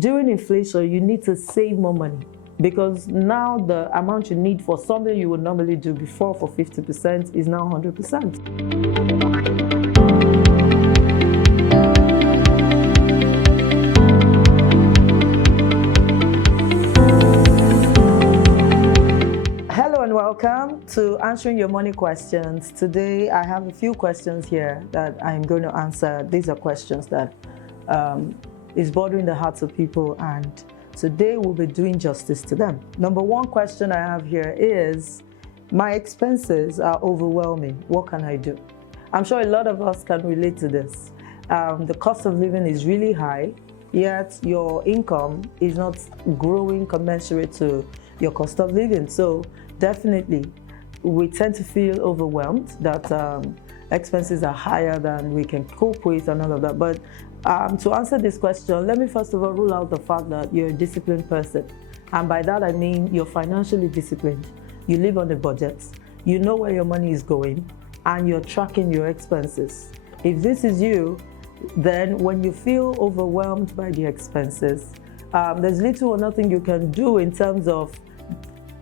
during inflation, you need to save more money because now the amount you need for something you would normally do before for 50% is now 100%. Hello and welcome to Answering Your Money Questions. Today I have a few questions here that I'm going to answer. These are questions that is bothering the hearts of people, and today we'll be doing justice to them. Number one question I have here is, my expenses are overwhelming. What can I do? I'm sure a lot of us can relate to this. The cost of living is really high, yet your income is not growing commensurate to your cost of living. So definitely, we tend to feel overwhelmed that expenses are higher than we can cope with and all of that. But to answer this question, let me first of all rule out the fact that you're a disciplined person. And by that, I mean you're financially disciplined. You live on a budget. You know where your money is going, and you're tracking your expenses. If this is you, then when you feel overwhelmed by the expenses, there's little or nothing you can do in terms of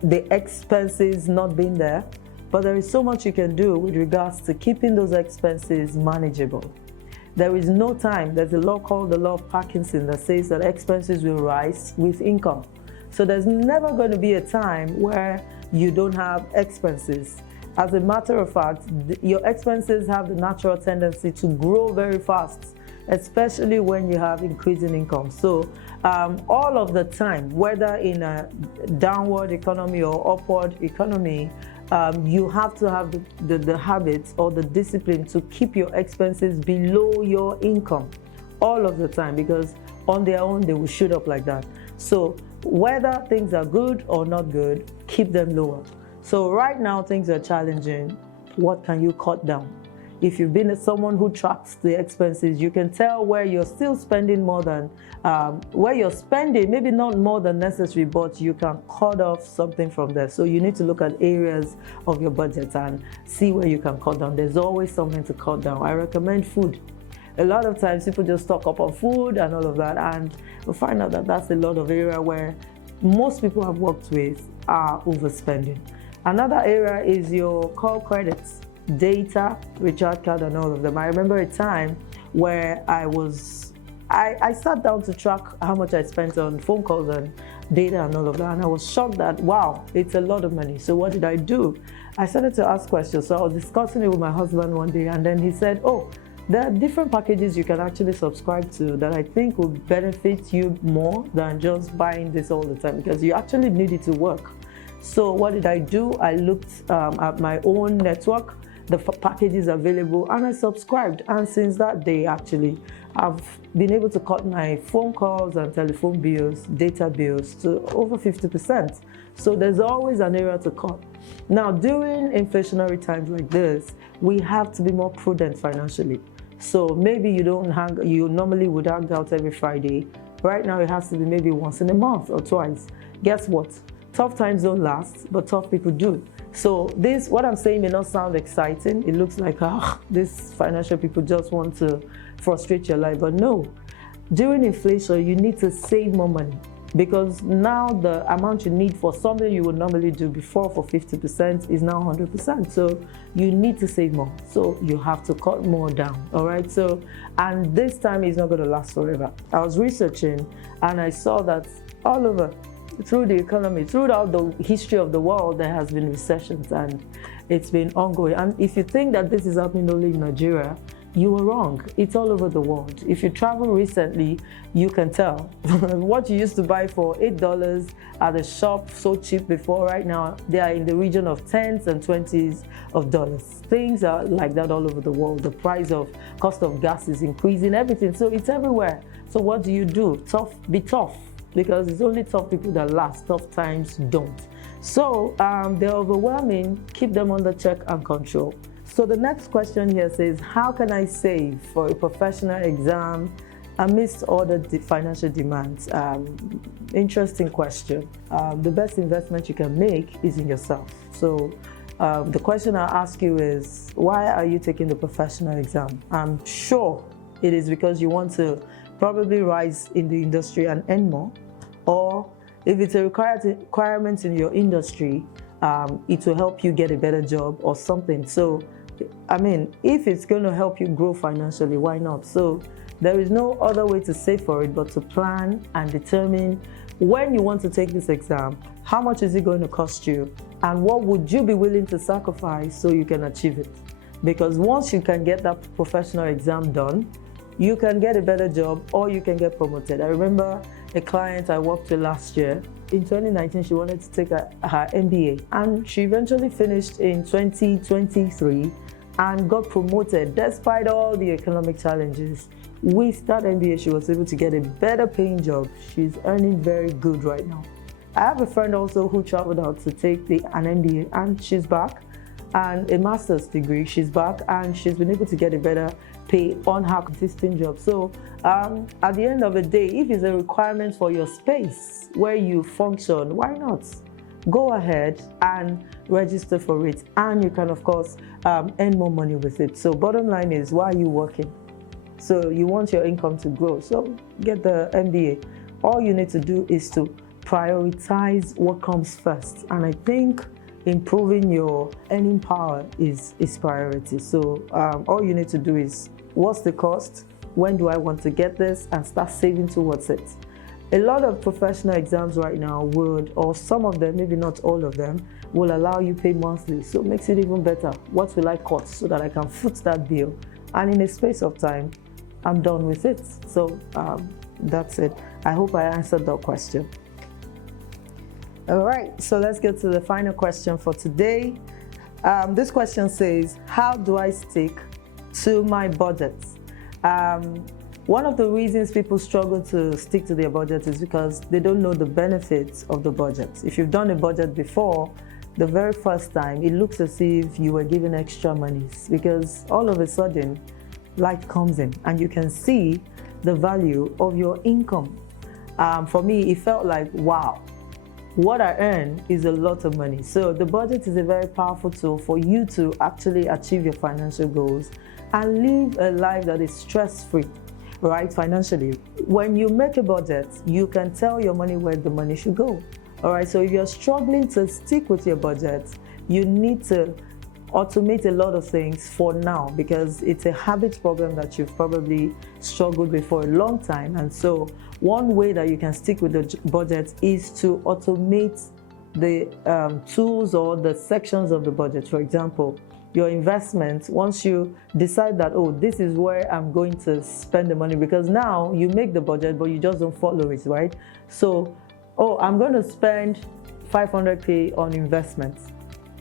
the expenses not being there, but there is so much you can do with regards to keeping those expenses manageable. There is no time. There's a law called the law of Parkinson that says that expenses will rise with income. So there's never going to be a time where you don't have expenses. As a matter of fact, your expenses have the natural tendency to grow very fast, especially when you have increasing income. So all of the time, whether in a downward economy or upward economy, you have to have the habits or the discipline to keep your expenses below your income all of the time, because on their own, they will shoot up like that. So whether things are good or not good, keep them lower. So right now, things are challenging. What can you cut down? If you've been someone who tracks the expenses, you can tell where you're still spending more than, where you're spending, maybe not more than necessary, but you can cut off something from there. So you need to look at areas of your budget and see where you can cut down. There's always something to cut down. I recommend food. A lot of times people just stock up on food and all of that, and we'll find out that that's a lot of area where most people I've worked with are overspending. Another area is your call credits, data, recharge card, and all of them. I remember a time where I sat down to track how much I spent on phone calls and data and all of that, and I was shocked that, wow, it's a lot of money. So what did I do? I started to ask questions. So I was discussing it with my husband one day, and then he said, oh, there are different packages you can actually subscribe to that I think will benefit you more than just buying this all the time, because you actually need it to work. So what did I do? I looked at my own network, the packages available, and I subscribed. And since that day, actually, I've been able to cut my phone calls and telephone bills, data bills to over 50%. So there's always an area to cut. Now, during inflationary times like this, we have to be more prudent financially. So maybe you normally would hang out every Friday. Right now, it has to be maybe once in a month or twice. Guess what? Tough times don't last, but tough people do. So what I'm saying may not sound exciting. It looks like, these financial people just want to frustrate your life. But no, during inflation, you need to save more money, because now the amount you need for something you would normally do before for 50% is now 100%. So you need to save more. So you have to cut more down, all right? So, and this time is not going to last forever. I was researching and I saw that all over, through the economy, throughout the history of the world, there has been recessions, and it's been ongoing. And if you think that this is happening only in Nigeria, you are wrong. It's all over the world. If you travel recently, you can tell. What you used to buy for $8 at the shop, so cheap before, right now, they are in the region of tens and twenties of dollars. Things are like that all over the world. The cost of gas is increasing, everything. So it's everywhere. So what do? Be tough. Because it's only tough people that last. Tough times don't. So they're overwhelming. Keep them under check and control. So the next question here says, how can I save for a professional exam amidst all the financial demands? Interesting question. The best investment you can make is in yourself. So the question I'll ask you is, why are you taking the professional exam? I'm sure it is because you want to probably rise in the industry and earn more. Or if it's a requirement in your industry, it will help you get a better job or something. So, I mean, if it's going to help you grow financially, why not? So there is no other way to save for it but to plan and determine when you want to take this exam, how much is it going to cost you, and what would you be willing to sacrifice so you can achieve it. Because once you can get that professional exam done, you can get a better job or you can get promoted. I remember a client I worked with last year. In 2019, she wanted to take her MBA, and she eventually finished in 2023 and got promoted despite all the economic challenges. With that MBA, she was able to get a better paying job. She's earning very good right now. I have a friend also who traveled out to take an MBA, and she's back, and a master's degree. She's back and she's been able to get a better pay on her existing job. So at the end of the day, if it's a requirement for your space where you function, why not? Go ahead and register for it, and you can of course earn more money with it. So bottom line is, why are you working? So you want your income to grow, so get the MBA. All you need to do is to prioritize what comes first, and I think improving your earning power is priority. So all you need to do is, what's the cost? When do I want to get this? And start saving towards it. A lot of professional exams right now would, or some of them, maybe not all of them, will allow you pay monthly. So it makes it even better. What will I cut so that I can foot that bill? And in a space of time, I'm done with it. So that's it. I hope I answered that question. All right, so let's get to the final question for today. This question says, how do I stick to my budget? One of the reasons people struggle to stick to their budget is because they don't know the benefits of the budget. If you've done a budget before, the very first time, it looks as if you were given extra monies, because all of a sudden, light comes in and you can see the value of your income. For me, it felt like, wow, what I earn is a lot of money. So the budget is a very powerful tool for you to actually achieve your financial goals and live a life that is stress-free, right, financially. When you make a budget, you can tell your money where the money should go. All right, so if you're struggling to stick with your budget, you need to automate a lot of things for now, because it's a habit problem that you've probably struggled with for a long time. And so one way that you can stick with the budget is to automate the tools or the sections of the budget. For example, your investments, once you decide that, oh, this is where I'm going to spend the money, because now you make the budget, but you just don't follow it, right? So, oh, I'm going to spend 500K on investments.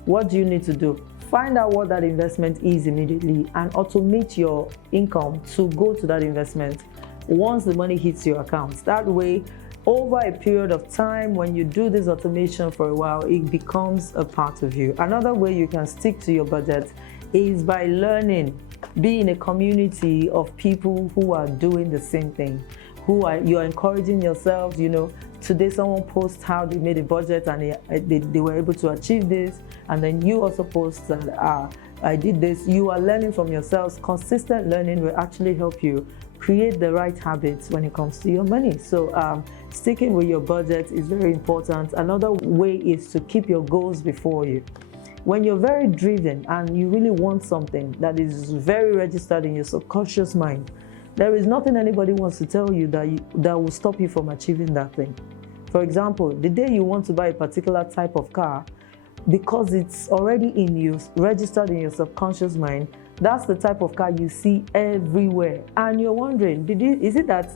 What do you need to do? Find out what that investment is immediately and automate your income to go to that investment once the money hits your account. That way, over a period of time, when you do this automation for a while, it becomes a part of you. Another way you can stick to your budget is by learning. Be in a community of people who are doing the same thing, you're encouraging yourself. You know, today someone posts how they made a budget and they were able to achieve this, and then you also post that I did this. You are learning from yourselves. Consistent learning will actually help you create the right habits when it comes to your money. So sticking with your budget is very important. Another way is to keep your goals before you. When you're very driven and you really want something that is very registered in your subconscious mind, there is nothing anybody wants to tell you that will stop you from achieving that thing. For example, the day you want to buy a particular type of car, because it's already in you, registered in your subconscious mind, that's the type of car you see everywhere. And you're wondering, is it that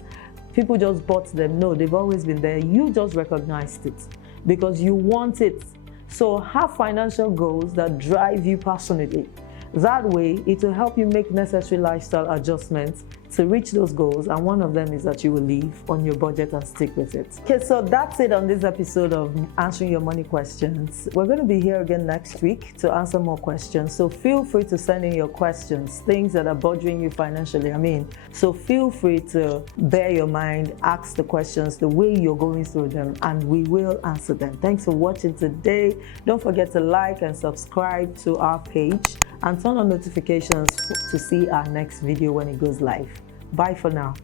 people just bought them? No, they've always been there. You just recognized it because you want it. So have financial goals that drive you passionately. That way, it will help you make necessary lifestyle adjustments to reach those goals, and one of them is that you will live on your budget and stick with it. Okay, so that's it on this episode of Answering Your Money Questions. We're going to be here again next week to answer more questions, so feel free to send in your questions, things that are bothering you financially. So feel free to bear your mind, ask the questions the way you're going through them, and we will answer them. Thanks for watching today. Don't forget to like and subscribe to our page and turn on notifications to see our next video when it goes live. Bye for now.